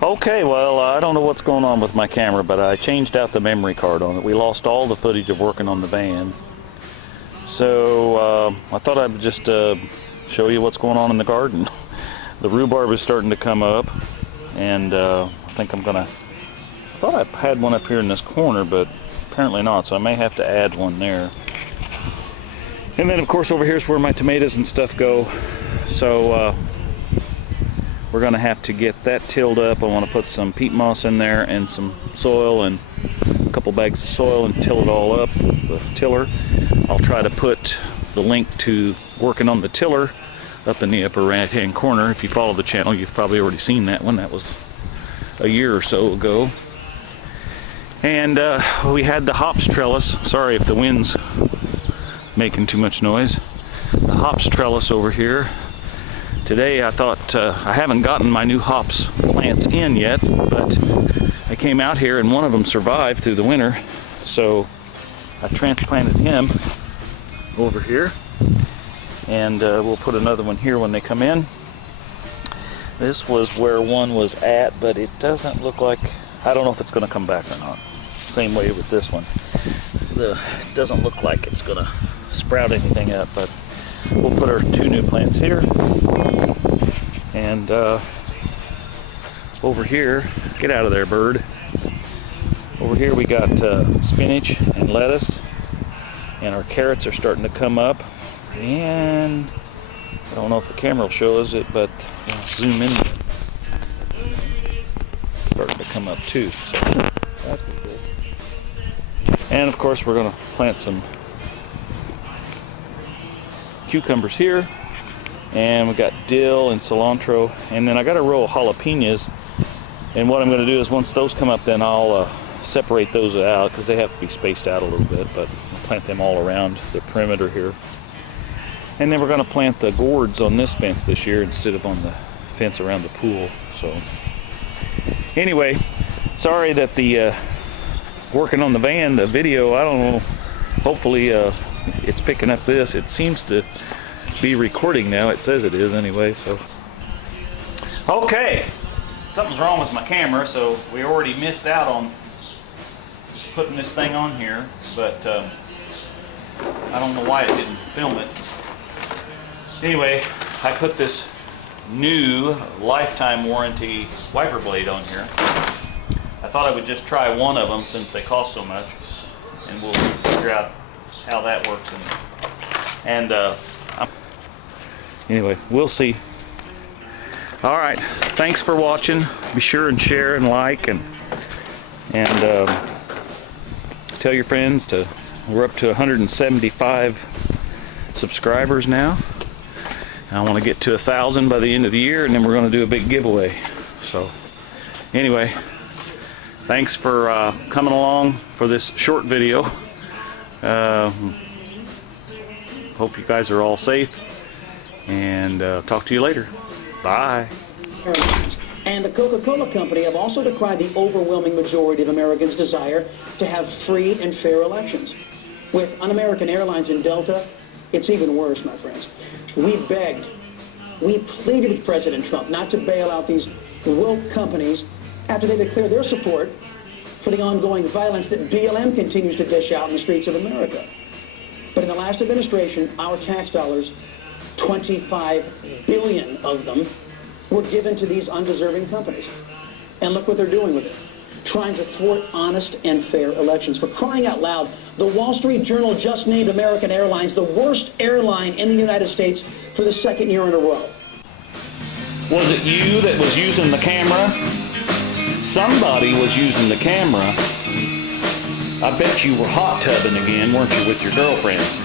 Okay, well, I don't know what's going on with my camera, but I changed out the memory card on it. We lost all the footage of working on the van. So I thought I'd just show you what's going on in the garden. The rhubarb is starting to come up, and I think I thought I had one up here in this corner, but apparently not, so I may have to add one there. And then of course over here is where my tomatoes and stuff go. So we're gonna have to get that tilled up. I want to put some peat moss in there and some soil and a couple bags of soil and till it all up with the tiller. I'll try to put the link to working on the tiller up in the upper right hand corner. If you follow the channel, you've probably already seen that one. That was a year or so ago. And we had the hops trellis. Sorry if the wind's making too much noise. The hops trellis over here. Today I thought, I haven't gotten my new hops plants in yet, but I came out here and one of them survived through the winter, so I transplanted him over here, and we'll put another one here when they come in. This was where one was at, but it doesn't look like, I don't know if it's going to come back or not. Same way with this one. It doesn't look like it's going to sprout anything up, but we'll put our two new plants here. And over here, get out of there, bird. Over here we got spinach and lettuce, and our carrots are starting to come up. And I don't know if the camera will show us it, but I'll zoom in. Starting to come up too. So that's cool. And of course we're going to plant some cucumbers here, and we got dill and cilantro, and then I got a row of jalapenos, and what I'm going to do is once those come up, then I'll separate those out because they have to be spaced out a little bit, but I'll plant them all around the perimeter here. And then we're going to plant the gourds on this fence this year instead of on the fence around the pool. So anyway, sorry that the working on the van, the video, I don't know, hopefully it's picking up this. It seems to be recording now. It says it is anyway, so. Okay, something's wrong with my camera, so we already missed out on putting this thing on here, but I don't know why it didn't film it. Anyway, I put this new lifetime warranty wiper blade on here. I thought I would just try one of them since they cost so much, and we'll figure out how that works. And anyway, we'll see. All right, thanks for watching. Be sure and share and like, and tell your friends to. We're up to 175 subscribers now. I want to get to 1,000 by the end of the year, and then we're going to do a big giveaway. So anyway, thanks for coming along for this short video. Hope you guys are all safe, and talk to you later. Bye. And the Coca-Cola Company have also decried the overwhelming majority of Americans' desire to have free and fair elections. With Un-American Airlines and Delta, it's even worse, my friends. We begged, we pleaded with President Trump not to bail out these woke companies after they declared their support for the ongoing violence that BLM continues to dish out in the streets of America. But in the last administration, our tax dollars, 25 billion of them, were given to these undeserving companies. And look what they're doing with it. Trying to thwart honest and fair elections. For crying out loud, the Wall Street Journal just named American Airlines the worst airline in the United States for the second year in a row. Was it you that was using the camera? Somebody was using the camera. I bet you were hot tubbing again, weren't you, with your girlfriends?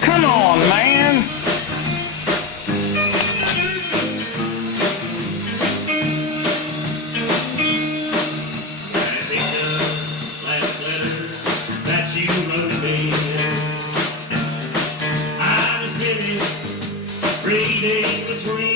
Come on, man! I was given 3 days between